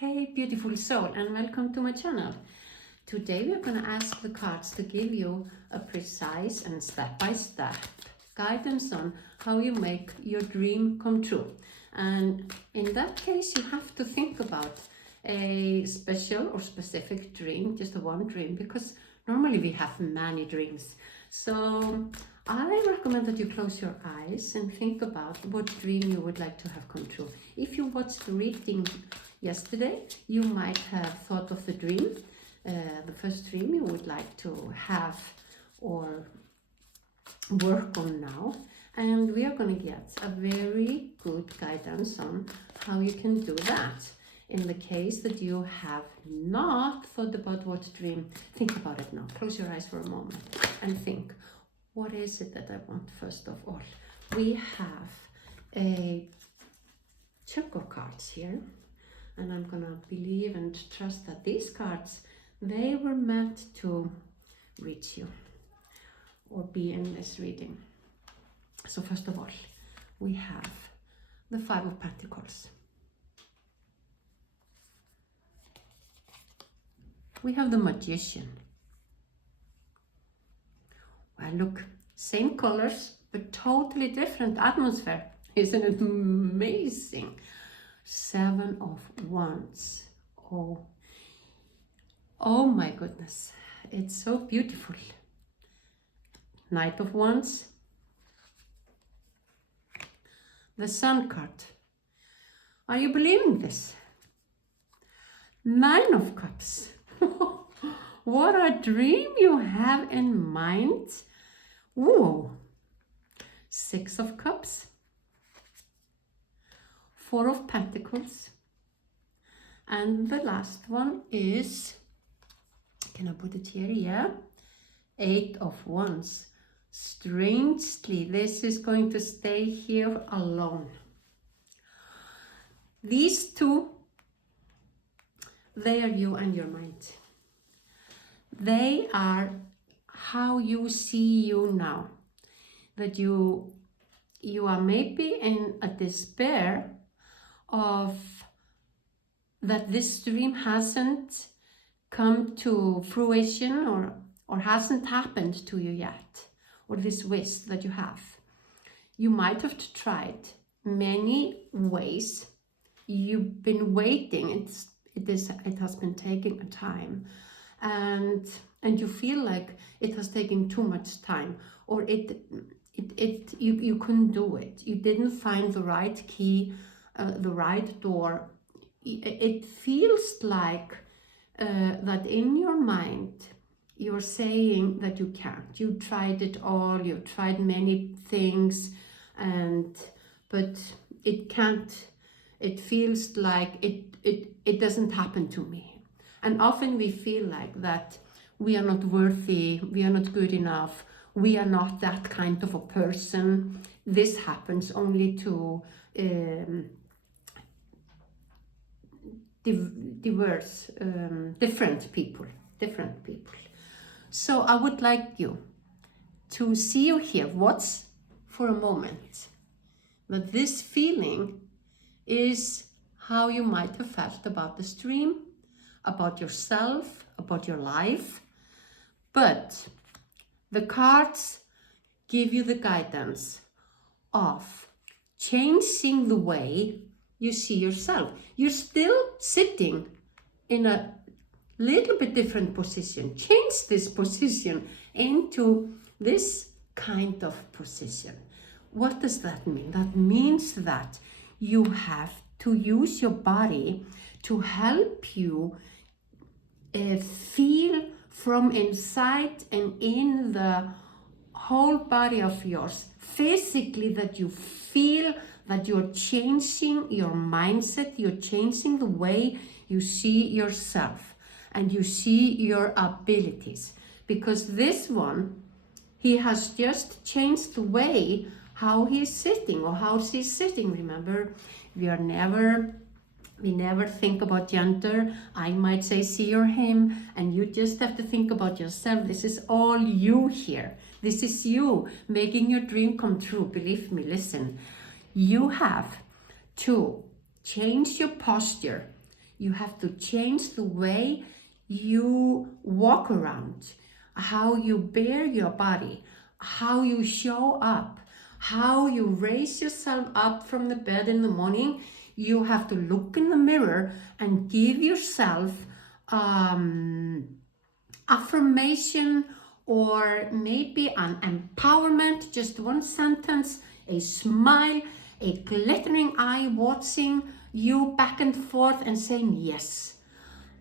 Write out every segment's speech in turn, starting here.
Hey beautiful soul, and welcome to my channel. Today we are going to ask the cards to give you a precise and step-by-step guidance on how you make your dream come true. And in that case you have to think about a special or specific dream, just a one dream, because normally we have many dreams. So I recommend that you close your eyes and think about what dream you would like to have come true. If you watched the reading yesterday, you might have thought of the dream, the first dream you would like to have or work on now. And we are going to get a very good guidance on how you can do that. In the case that you have not thought about what dream, think about it now. Close your eyes for a moment and think, what is it that I want first of all? We have a chunk of cards here, and I'm gonna believe and trust that these cards, they were meant to reach you or be in this reading. So first of all, we have the Five of Pentacles. We have the Magician. Well, look, same colors, but totally different atmosphere. Isn't it amazing? Seven of Wands. Oh my goodness. It's so beautiful. Knight of Wands. The Sun card. Are you believing this? Nine of Cups. What a dream you have in mind. Whoa. Six of Cups. Four of Pentacles. And the last one is, can I put it here? Yeah. Eight of Wands. Strangely, this is going to stay here alone. These two, they are you and your mind. They are how you see you now. That you are maybe in a despair of that this dream hasn't come to fruition or hasn't happened to you yet, or this wish that you have. You might have tried many ways. You've been waiting. It has been taking a time, and you feel like it has taken too much time, or you couldn't do it. You didn't find the right key, the right door. It feels like that in your mind you're saying that you can't. You tried it all. You've tried many things, but it can't. It feels like it doesn't happen to me. And often we feel like that we are not worthy, we are not good enough, we are not that kind of a person. This happens only to different people. So I would like you to see you here. Watch for a moment that this feeling is how you might have felt about the stream, about yourself, about your life. But the cards give you the guidance of changing the way you see yourself. You're still sitting in a little bit different position. Change this position into this kind of position. What does that mean? That means that you have to use your body to help you feel from inside and in the whole body of yours, physically, that you feel that you're changing your mindset, you're changing the way you see yourself and you see your abilities. Because this one, he has just changed the way how he's sitting or how she's sitting. Remember, we never think about gender. I might say she or him, and you just have to think about yourself. This is all you here. This is you making your dream come true. Believe me, listen. You have to change your posture. You have to change the way you walk around, how you bear your body, how you show up, how you raise yourself up from the bed in the morning. You have to look in the mirror and give yourself affirmation, or maybe an empowerment, just one sentence, a smile, a glittering eye watching you back and forth and saying, yes,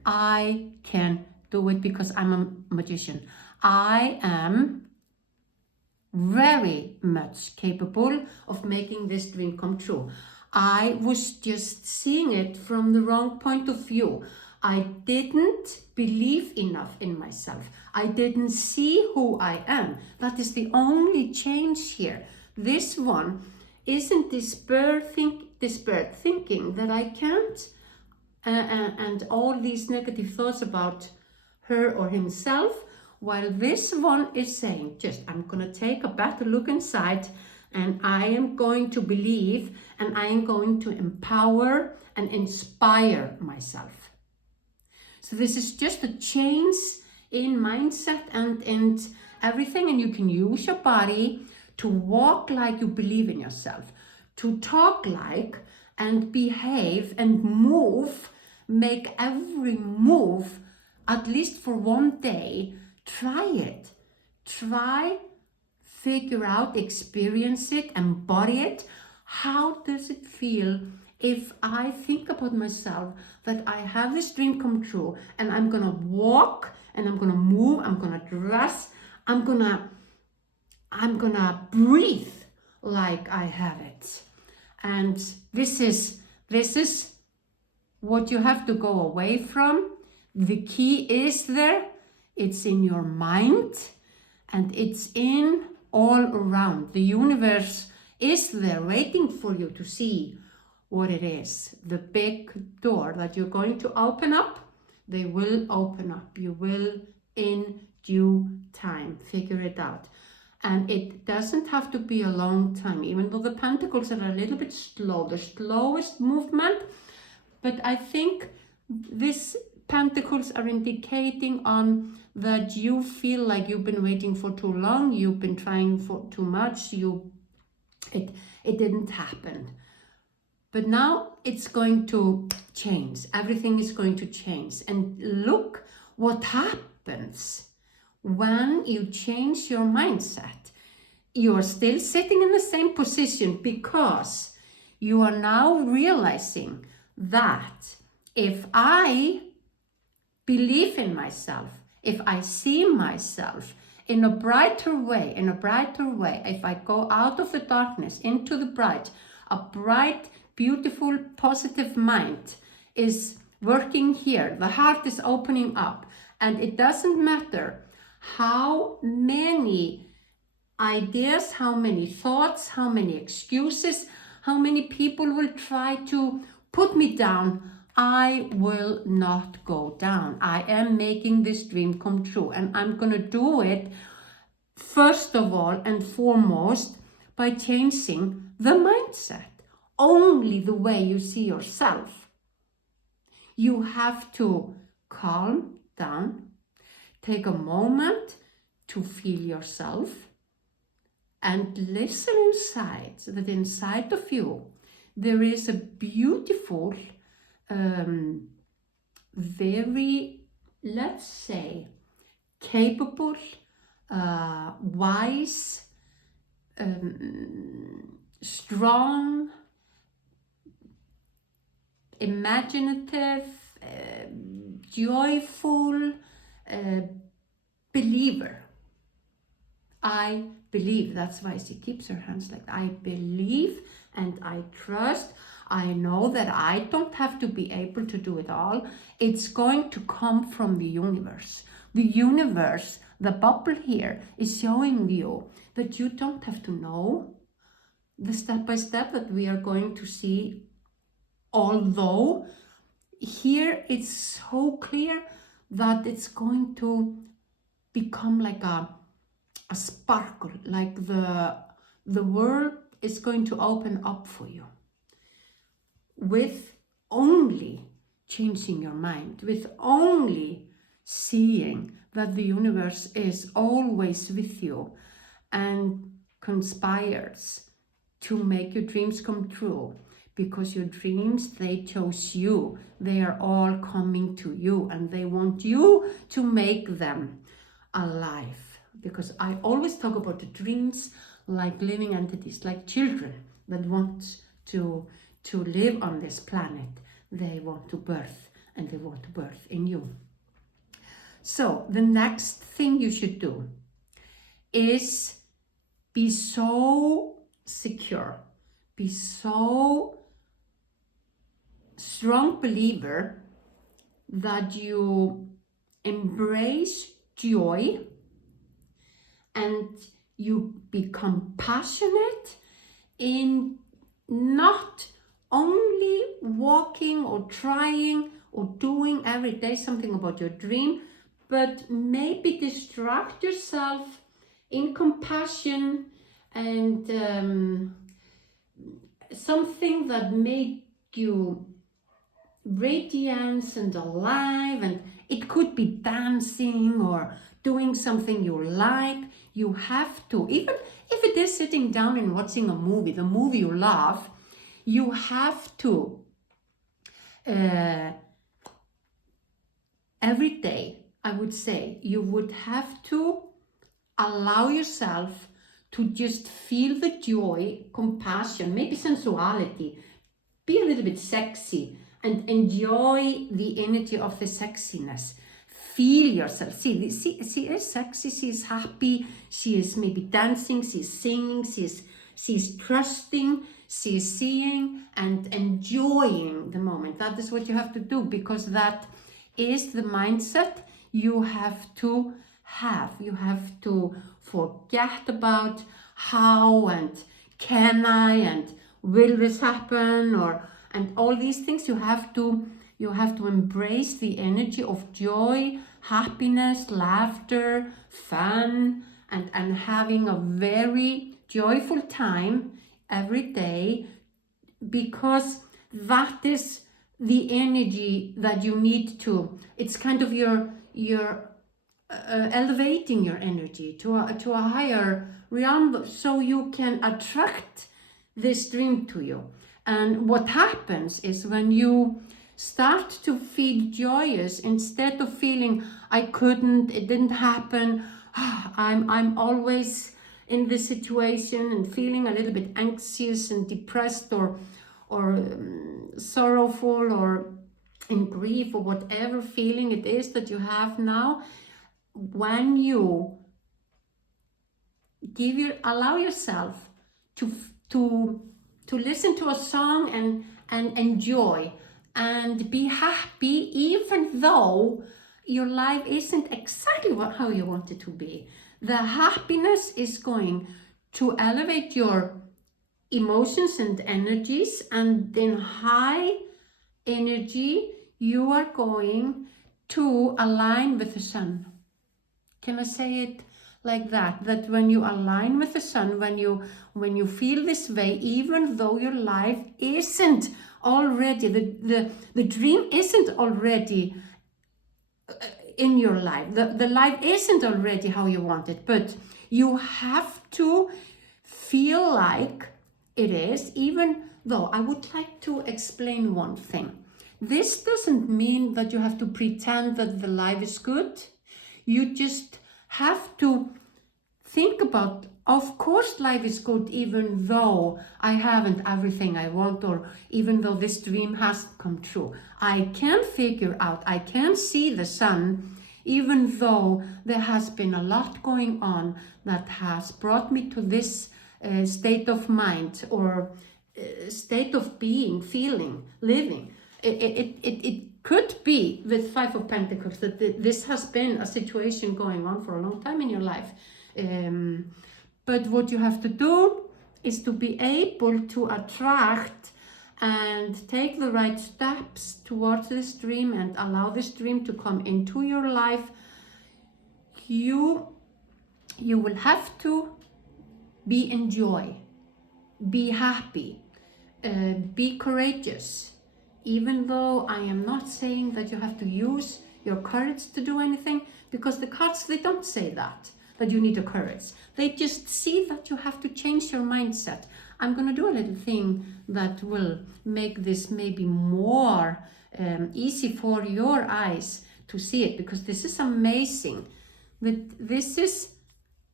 I can do it because I'm a magician. I am very much capable of making this dream come true. I was just seeing it from the wrong point of view. I didn't believe enough in myself. I didn't see who I am. That is the only change here. This one isn't despair thinking that I can't, and all these negative thoughts about her or himself, while this one is saying, just, I'm going to take a better look inside, and I am going to believe, and I am going to empower and inspire myself. So this is just a change in mindset and everything, and you can use your body to walk like you believe in yourself, to talk like and behave and move, make every move, at least for one day. Try it. Try, figure out, experience it, embody it. How does it feel if I think about myself that I have this dream come true, and I'm gonna walk and I'm gonna move, I'm gonna dress, I'm gonna breathe like I have it. And this is what you have to go away from. The key is there. It's in your mind, and it's in all around. The universe is there waiting for you to see what it is. The big door that you're going to open up, they will open up. You will, in due time, figure it out. And it doesn't have to be a long time, even though the pentacles are a little bit slow, the slowest movement. But I think these pentacles are indicating on that you feel like you've been waiting for too long, you've been trying for too much, it didn't happen. But now it's going to change. Everything is going to change. And look what happens when you change your mindset. You are still sitting in the same position because you are now realizing that if I believe in myself, if I see myself in a brighter way, if I go out of the darkness into the bright, a bright, beautiful, positive mind is working here. The heart is opening up, and it doesn't matter how many ideas, how many thoughts, how many excuses, how many people will try to put me down. I will not go down. I am making this dream come true, and I'm going to do it first of all and foremost by changing the mindset. Only the way you see yourself. You have to calm down, take a moment to feel yourself, and listen inside, so that inside of you there is a beautiful, very, let's say, capable, wise, strong, imaginative, joyful believer. I believe. That's why she keeps her hands like that. I believe and I trust. I know that I don't have to be able to do it all. It's going to come from the universe. The universe, the bubble here, is showing you that you don't have to know the step by step that we are going to see. Although here it's so clear that it's going to become like a sparkle, like the world is going to open up for you with only changing your mind, with only seeing that the universe is always with you and conspires to make your dreams come true, because your dreams, they chose you. They are all coming to you, and they want you to make them alive. Because I always talk about the dreams like living entities, like children that want to live on this planet. They want to birth, and they want to birth in you. So the next thing you should do is be so secure, be so strong believer that you embrace joy and you become passionate in not only walking or trying or doing every day something about your dream, but maybe distract yourself in compassion and something that make you radiance and alive. And it could be dancing or doing something you like. You have to, even if it is sitting down and watching a movie, the movie you love, you have to every day, I would say, you would have to allow yourself to just feel the joy, compassion, maybe sensuality, be a little bit sexy and enjoy the energy of the sexiness. Feel yourself. See, she is sexy, she is happy, she is maybe dancing, she is singing, she is trusting, she is seeing and enjoying the moment. That is what you have to do, because that is the mindset you have to have. You have to forget about how and can I and will this happen and all these things. You have to embrace the energy of joy, happiness, laughter, fun, and having a very joyful time every day, because that is the energy that you need to. It's kind of your elevating your energy to a higher realm, so you can attract this dream to you. And what happens is, when you start to feel joyous instead of feeling I couldn't, it didn't happen, I'm always in this situation, and feeling a little bit anxious and depressed or sorrowful or in grief, or whatever feeling it is that you have now, when you allow yourself to listen to a song and enjoy and be happy, even though your life isn't exactly how you want it to be. The happiness is going to elevate your emotions and energies, and in high energy you are going to align with the sun. Can I say it like that? That when you align with the sun, when you feel this way, even though your life isn't already, the dream isn't already in your life, the life isn't already how you want it, but you have to feel like it is. Even though, I would like to explain one thing. This doesn't mean that you have to pretend that the life is good. You just have to think about, of course life is good, even though I haven't everything I want, or even though this dream hasn't come true. I can figure out, I can see the sun, even though there has been a lot going on that has brought me to this state of mind, or state of being, feeling, living. It could be with Five of Pentacles that this has been a situation going on for a long time in your life. But what you have to do is to be able to attract and take the right steps towards this dream and allow this dream to come into your life. You will have to be in joy, be happy, be courageous, even though I am not saying that you have to use your courage to do anything, because the cards, they don't say that you need a courage. They just see that you have to change your mindset. I'm going to do a little thing that will make this maybe more easy for your eyes to see it, because this is amazing. This is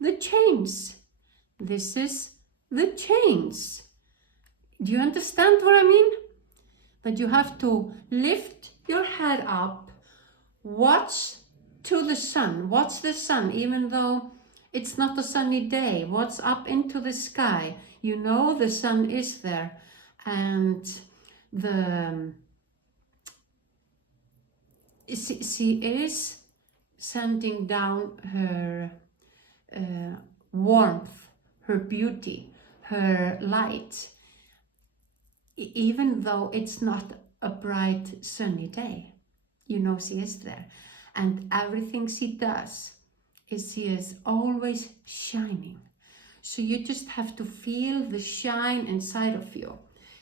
the chains. This is the chains. Do you understand what I mean? That you have to lift your head up, watch to the sun, watch the sun, even though it's not a sunny day. Watch up into the sky. You know the sun is there, and she is sending down her warmth, her beauty, her light, even though it's not a bright sunny day. You know she is there, and everything she does is she is always shining. So you just have to feel the shine inside of you.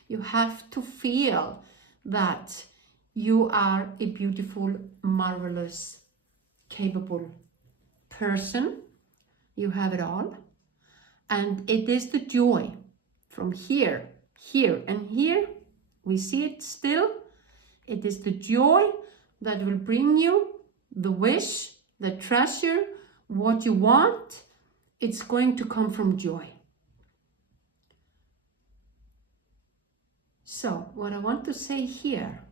You have to feel that you are a beautiful, marvelous, capable person. You have it all. And it is the joy from here, and here. We see it still. It is the joy that will bring you the wish, the treasure, what you want. It's going to come from joy. So what I want to say here,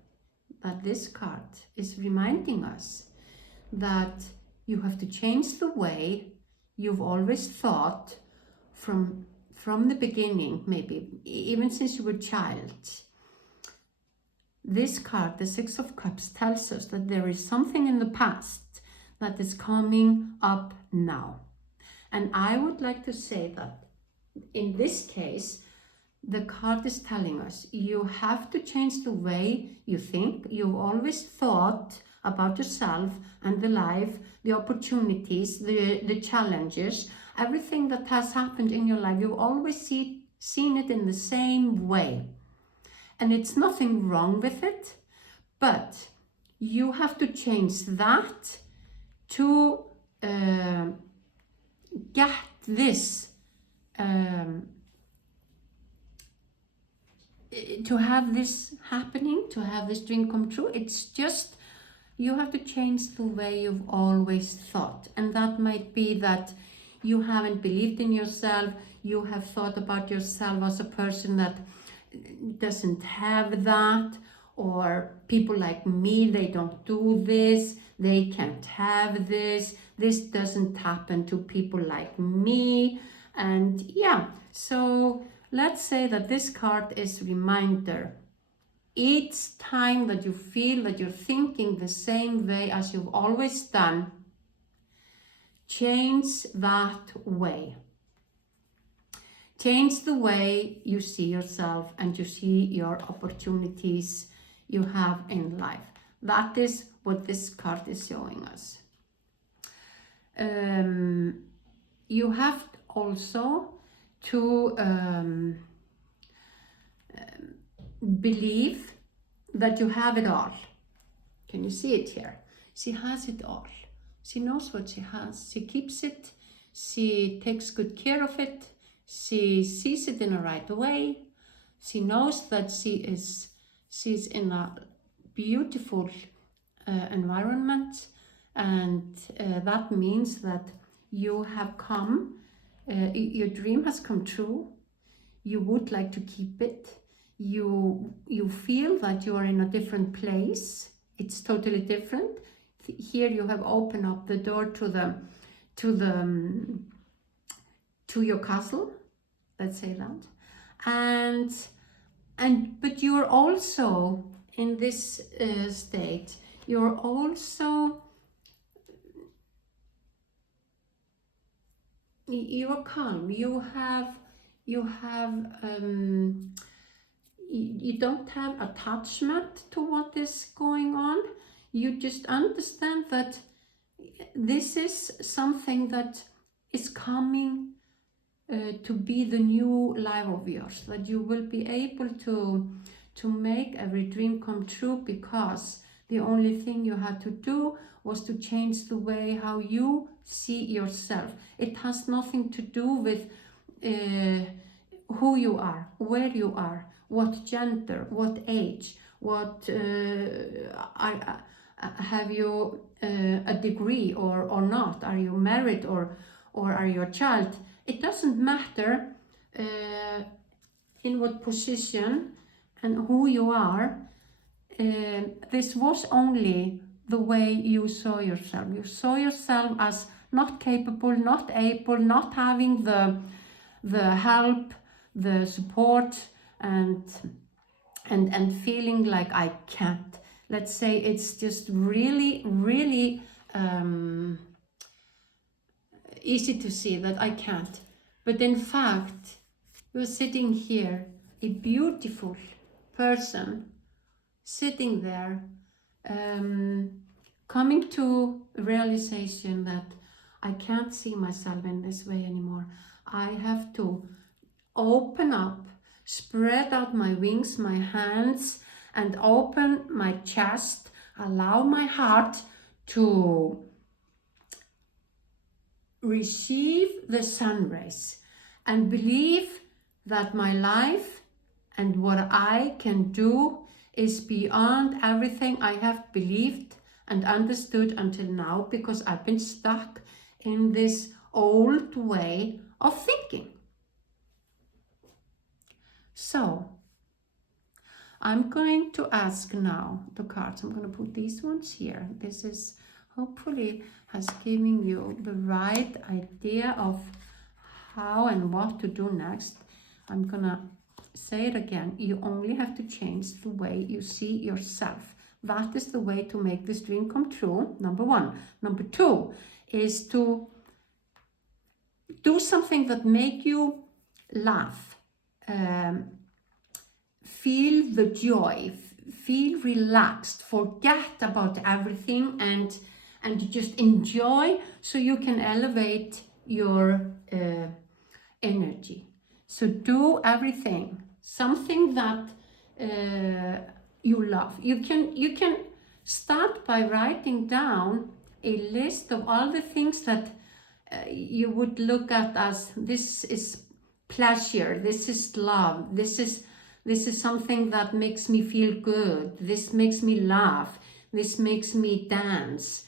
that this card is reminding us that you have to change the way you've always thought from the beginning, maybe even since you were a child. This card, the Six of Cups, tells us that there is something in the past that is coming up now. And I would like to say that in this case, the card is telling us you have to change the way you think. You've always thought about yourself and the life, the opportunities, the challenges, everything that has happened in your life. You've always seen it in the same way. And it's nothing wrong with it, but you have to change that to get this, to have this happening, to have this dream come true. It's just, you have to change the way you've always thought. And that might be that you haven't believed in yourself. You have thought about yourself as a person that doesn't have that, or people like me, they don't do this, they can't have this doesn't happen to people like me. And yeah, so let's say that this card is a reminder. Each time that you feel that you're thinking the same way as you've always done, change that way. Change the way you see yourself and you see your opportunities you have in life. That is what this card is showing us. You have also to believe that you have it all. Can you see it here? She has it all. She knows what she has. She keeps it. She takes good care of it. She sees it in the right way. She knows that she's in a beautiful environment, and that means that you have come, your dream has come true. You would like to keep it. You feel that you are in a different place. It's totally different. Here you have opened up the door to your castle. Let's say that, but you're also in this state. You're also calm. You don't have attachment to what is going on. You just understand that this is something that is coming to be the new life of yours, that you will be able to to make every dream come true, because the only thing you had to do was to change the way how you see yourself. It has nothing to do with who you are, where you are, what gender, what age, what have you a degree or not? Are you married or are you a child? It doesn't matter in what position and who you are. This was only the way you saw yourself. You saw yourself as not capable, not able, not having the help, the support, and feeling like I can't. Let's say it's just really, really easy to see that I can't. But in fact, you're sitting here, a beautiful person, sitting there, coming to realization that I can't see myself in this way anymore. I have to open up, spread out my wings, my hands, and open my chest, allow my heart to receive the sun rays, and believe that my life and what I can do is beyond everything I have believed and understood until now, because I've been stuck in this old way of thinking. So I'm going to ask now the cards. I'm going to put these ones here. This is hopefully has given you the right idea of how and what to do next. I'm going to say it again. You only have to change the way you see yourself. That is the way to make this dream come true, number one. Number two is to do something that make you laugh, feel the joy, feel relaxed, forget about everything, and just enjoy, so you can elevate your energy. So do everything, something that you love. You can start by writing down a list of all the things that you would look at as this is pleasure, this is love, this is something that makes me feel good, this makes me laugh, this makes me dance.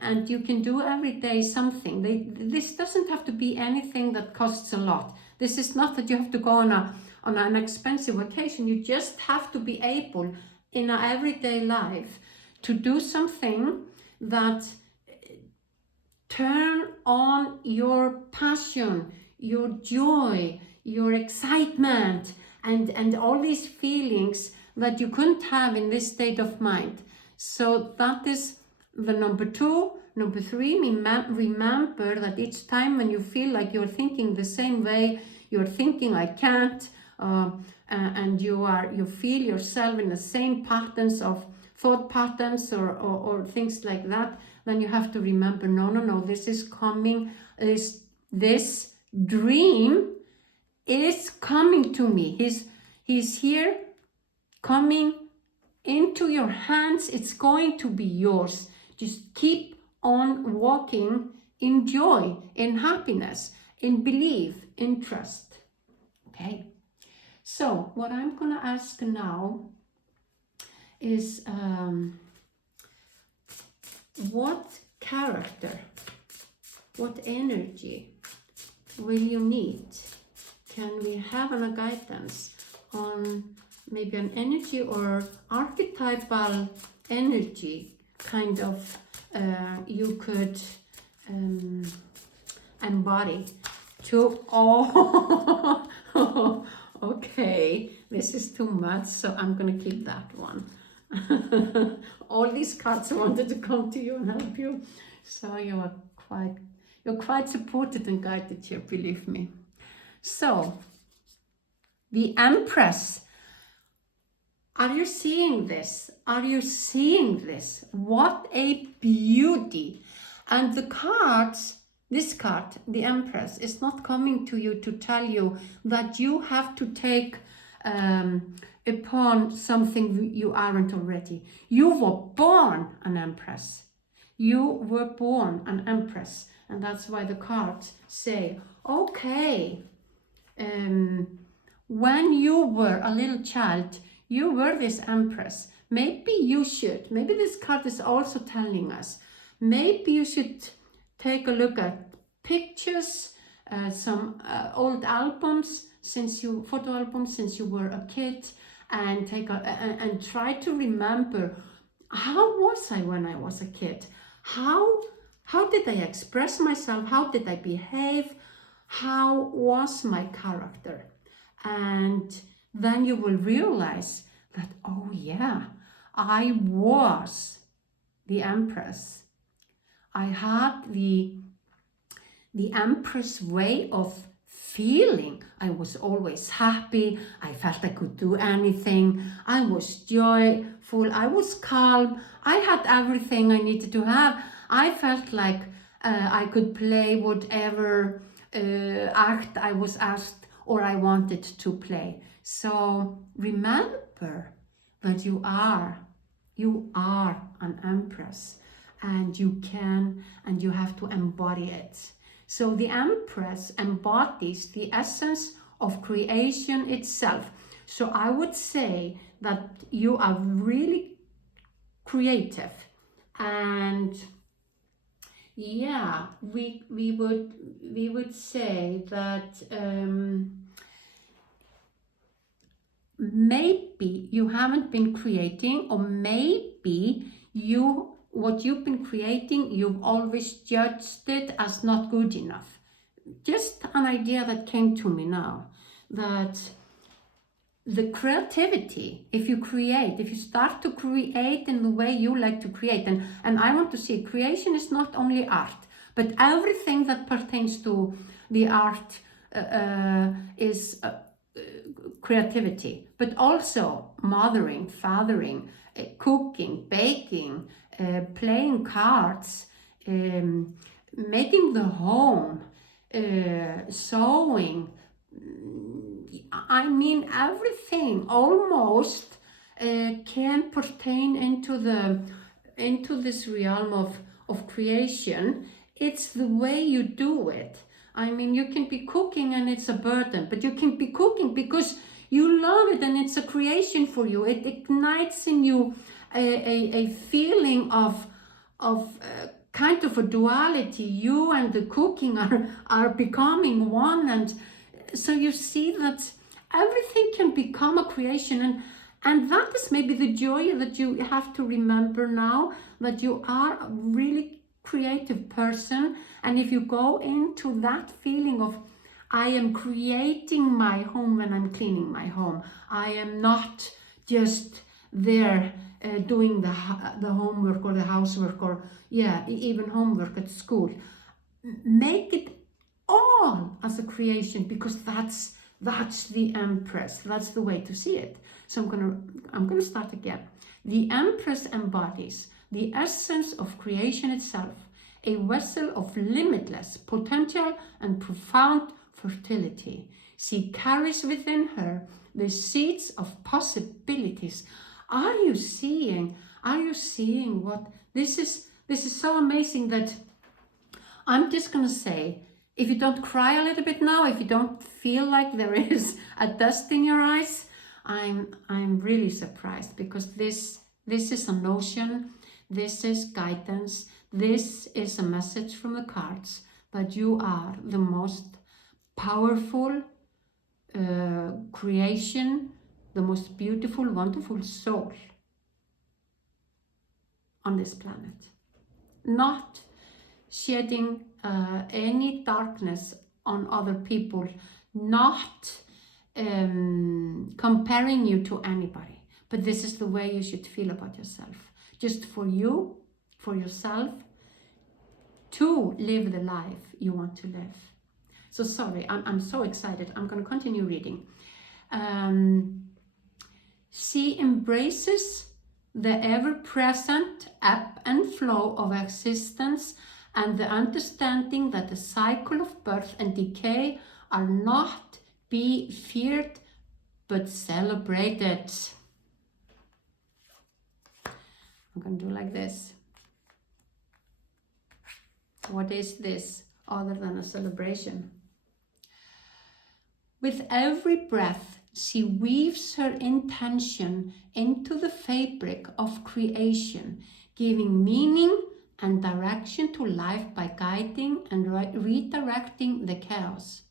And you can do every day something. This doesn't have to be anything that costs a lot. This is not that you have to go on an expensive vacation. You just have to be able in an everyday life to do something that turn on your passion, your joy, your excitement, and all these feelings that you couldn't have in this state of mind. So that is the number two. Number three, remember that each time when you feel like you're thinking the same way, you're thinking I can't, and you feel yourself in the same patterns of thought patterns or things like that, then you have to remember, no, this is coming, this dream is coming to me. He's here, coming into your hands. It's going to be yours. Just keep on walking in joy, in happiness, in belief, in trust. Okay. So what I'm going to ask now is what character, what energy will you need? Can we have a guidance on maybe an energy or archetypal energy kind of you could embody to okay, this is too much, so I'm gonna keep that one. All these cards wanted to come to you and help you, so you're quite supported and guided here, believe me. So the Empress, are you seeing this? Are you seeing this? What a beauty. And the cards, this card, the Empress, is not coming to you to tell you that you have to take upon something you aren't already. You were born an empress. You were born an empress. And that's why the cards say, okay, when you were a little child, you were this empress. Maybe this card is also telling us, maybe you should take a look at pictures, some old albums, photo albums since you were a kid, and and try to remember, how was I when I was a kid? How did I express myself? How did I behave? How was my character? And then you will realize that, oh yeah, I was the empress. I had the empress way of feeling. I was always happy. I felt I could do anything. I was joyful. I was calm. I had everything I needed to have. I felt like I could play whatever act I was asked or I wanted to play. So remember that you are an empress, and you have to embody it. So the empress embodies the essence of creation itself. So I would say that you are really creative, and yeah, we would say that maybe you haven't been creating, or maybe what you've been creating, you've always judged it as not good enough. Just an idea that came to me now, that the creativity, if you start to create in the way you like to create, and I want to say creation is not only art, but everything that pertains to the art is creativity, but also mothering, fathering, cooking, baking, playing cards, making the home, sewing. I mean, everything almost can pertain into this realm of creation. It's the way you do it. I mean, you can be cooking and it's a burden, but you can be cooking because you love it and it's a creation for you. It ignites in you a feeling of kind of a duality. You and the cooking are becoming one, and so you see that everything can become a creation, and that is maybe the joy that you have to remember now, that you are a really creative person. And if you go into that feeling of, I am creating my home when I'm cleaning my home, I am not just there doing the homework or the housework, or even homework at school. Make it all as a creation, because that's the empress. That's the way to see it. So I'm gonna start again. The empress embodies the essence of creation itself, a vessel of limitless potential and profound fertility. She carries within her the seeds of possibilities. Are you seeing what this is? This is so amazing that I'm just gonna say, if you don't cry a little bit now, if you don't feel like there is a dust in your eyes, I'm really surprised, because this is a notion, this is guidance, this is a message from the cards that you are the most powerful creation, the most beautiful, wonderful soul on this planet. Not shedding any darkness on other people, not comparing you to anybody, but this is the way you should feel about yourself. Just for you, for yourself, to live the life you want to live. So sorry, I'm so excited. I'm going to continue reading. She embraces the ever-present ebb and flow of existence, and the understanding that the cycle of birth and decay are not be feared, but celebrate it. I'm going to do like this. What is this other than a celebration? With every breath, she weaves her intention into the fabric of creation, giving meaning and direction to life by guiding and redirecting the chaos.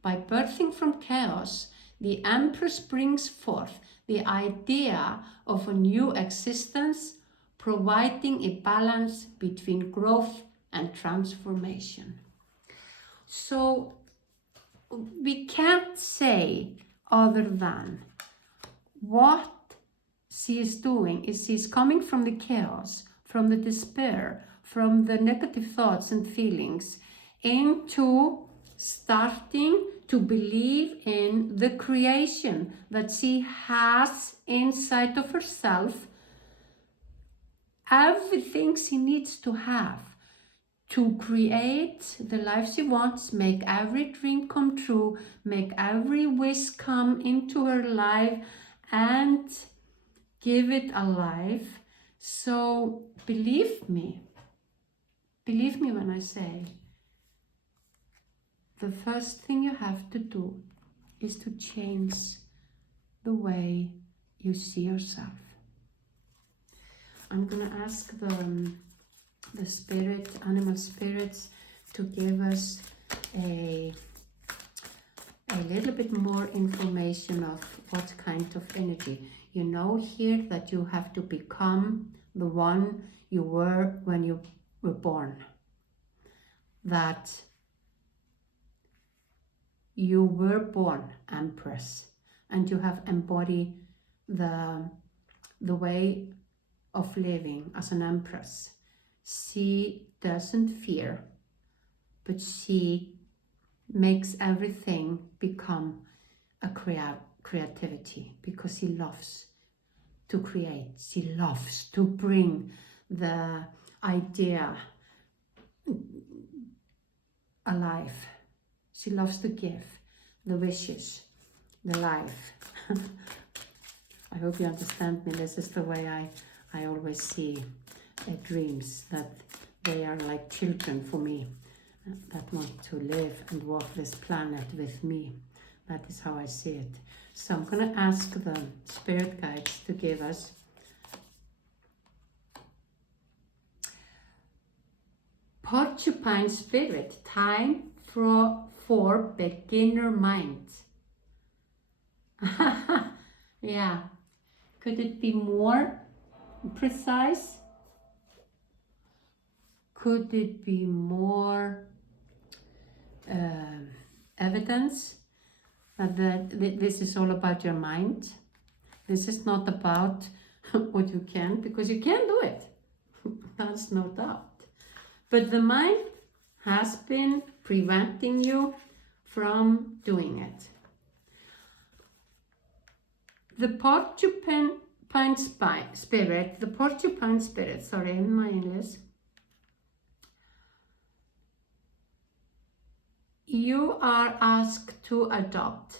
By birthing from chaos, the Empress brings forth the idea of a new existence, providing a balance between growth and transformation. So we can't say other than what she is doing is she's coming from the chaos, from the despair, from the negative thoughts and feelings, into starting to believe in the creation that she has inside of herself, everything she needs to have to create the life she wants, make every dream come true, make every wish come into her life and give it a life. So believe me when I say, the first thing you have to do is to change the way you see yourself. I'm gonna ask the spirit, animal spirits, to give us a little bit more information of what kind of energy. You know here that you have to become the one you were when you were born. That you were born Empress, and you have embodied the way of living as an Empress. She doesn't fear, but she makes everything become a creativity, because she loves to create. She loves to bring the idea alive. She loves to give the wishes, the life. I hope you understand me. This is the way I always see dreams, that they are like children for me, that want to live and walk this planet with me. That is how I see it. So I'm going to ask the spirit guides to give us Porcupine Spirit, time for beginner mind. Yeah, could it be more precise? Could it be more evidence that this is all about your mind? This is not about what you can, because you can do it. That's no doubt. But the mind has been preventing you from doing it. The porcupine spirit, in my English, you are asked to adopt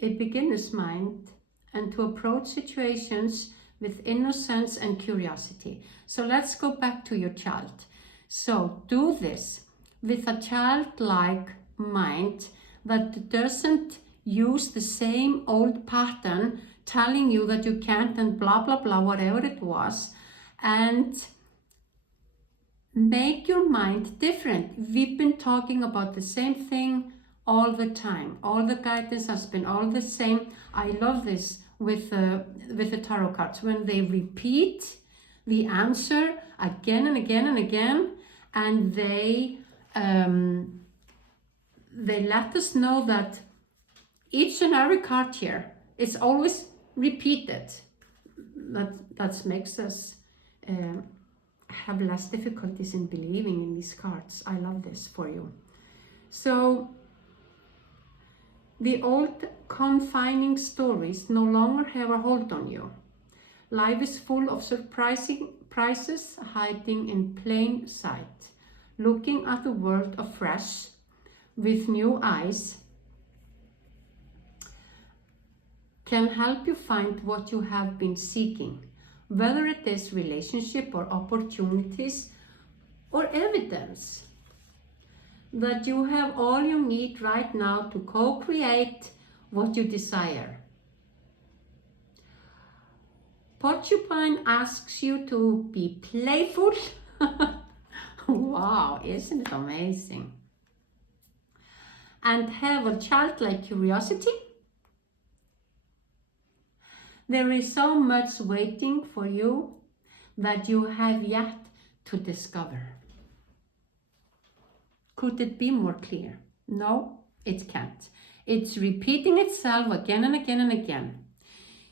a beginner's mind and to approach situations with innocence and curiosity. So let's go back to your child. So do this with a childlike mind that doesn't use the same old pattern telling you that you can't and blah, blah, blah, whatever it was, and make your mind different. We've been talking about the same thing all the time. All the guidance has been all the same. I love this with the tarot cards. When they repeat the answer again and again and again, and they let us know that each and every card here is always repeated. That makes us have less difficulties in believing in these cards. I love this for you. So the old confining stories no longer have a hold on you. Life is full of surprises hiding in plain sight. Looking at the world afresh with new eyes can help you find what you have been seeking, whether it is relationship or opportunities or evidence that you have all you need right now to co-create what you desire. Porcupine asks you to be playful. Wow, isn't it amazing? And have a childlike curiosity. There is so much waiting for you that you have yet to discover. Could it be more clear? No, it can't. It's repeating itself again and again and again.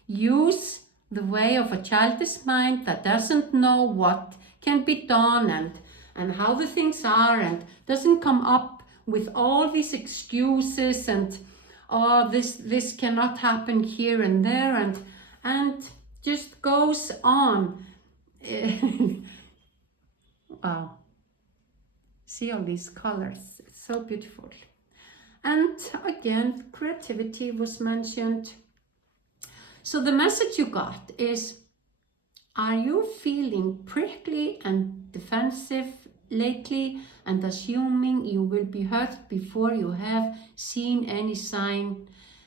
Use the way of a childish mind that doesn't know what can be done and how the things are, and doesn't come up with all these excuses and oh, this cannot happen here and there, and just goes on. Wow. See all these colors, it's so beautiful. And again, creativity was mentioned. So the message you got is, are you feeling prickly and defensive lately and assuming you will be hurt before you have seen any sign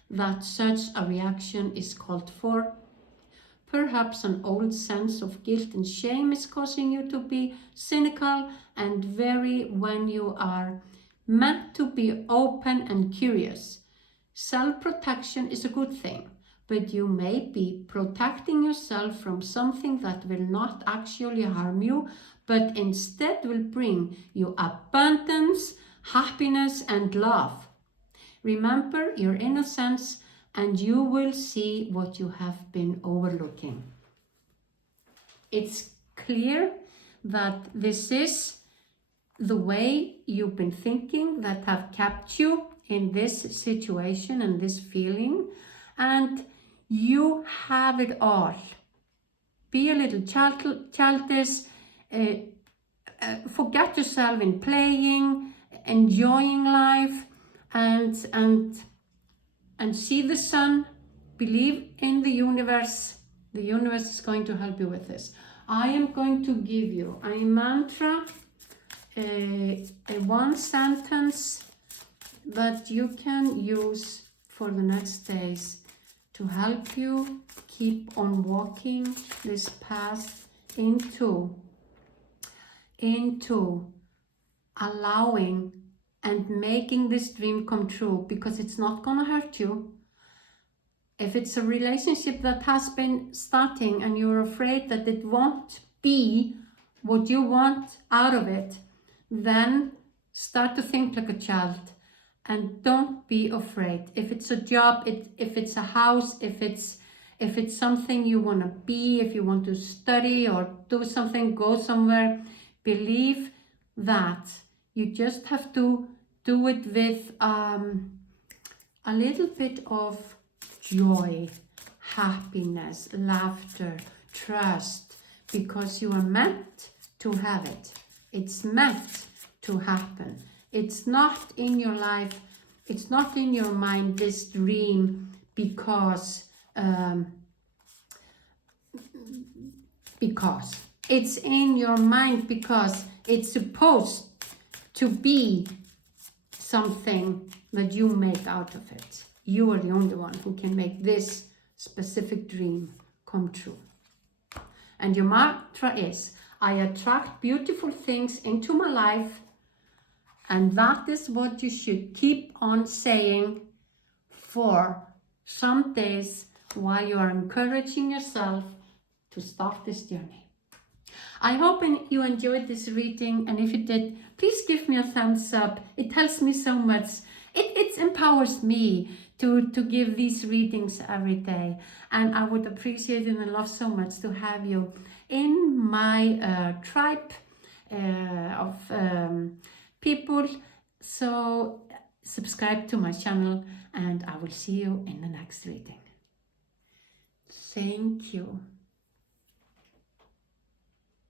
that such a reaction is called for? Perhaps an old sense of guilt and shame is causing you to be cynical and wary when you are meant to be open and curious. Self-protection is a good thing, but you may be protecting yourself from something that will not actually harm you, but instead will bring you abundance, happiness, and love. Remember your innocence, and you will see what you have been overlooking. It's clear that this is the way you've been thinking that have kept you in this situation and this feeling, and you have it all. Be a little childish, forget yourself in playing, enjoying life, and see the sun. Believe in the universe. The universe is going to help you with this. I am going to give you a mantra, a one sentence that you can use for the next days to help you keep on walking this path into allowing and making this dream come true, because it's not gonna hurt you. If it's a relationship that has been starting and you're afraid that it won't be what you want out of it, then start to think like a child and don't be afraid. If it's a job, if it's a house, if it's something you want to be, if you want to study or do something, go somewhere, believe that you just have to do it with a little bit of joy, happiness, laughter, trust, because you are meant to have it. It's meant to happen. It's not in your life, it's not in your mind, this dream, because it's in your mind because it's supposed to be something that you make out of it. You are the only one who can make this specific dream come true. And your mantra is, I attract beautiful things into my life, and that is what you should keep on saying for some days while you are encouraging yourself to start this journey. I hope you enjoyed this reading, and if you did, please give me a thumbs up. It helps me so much. It empowers me to give these readings every day, and I would appreciate it and love so much to have you in my tribe of people. So subscribe to my channel, and I will see you in the next reading. Thank you.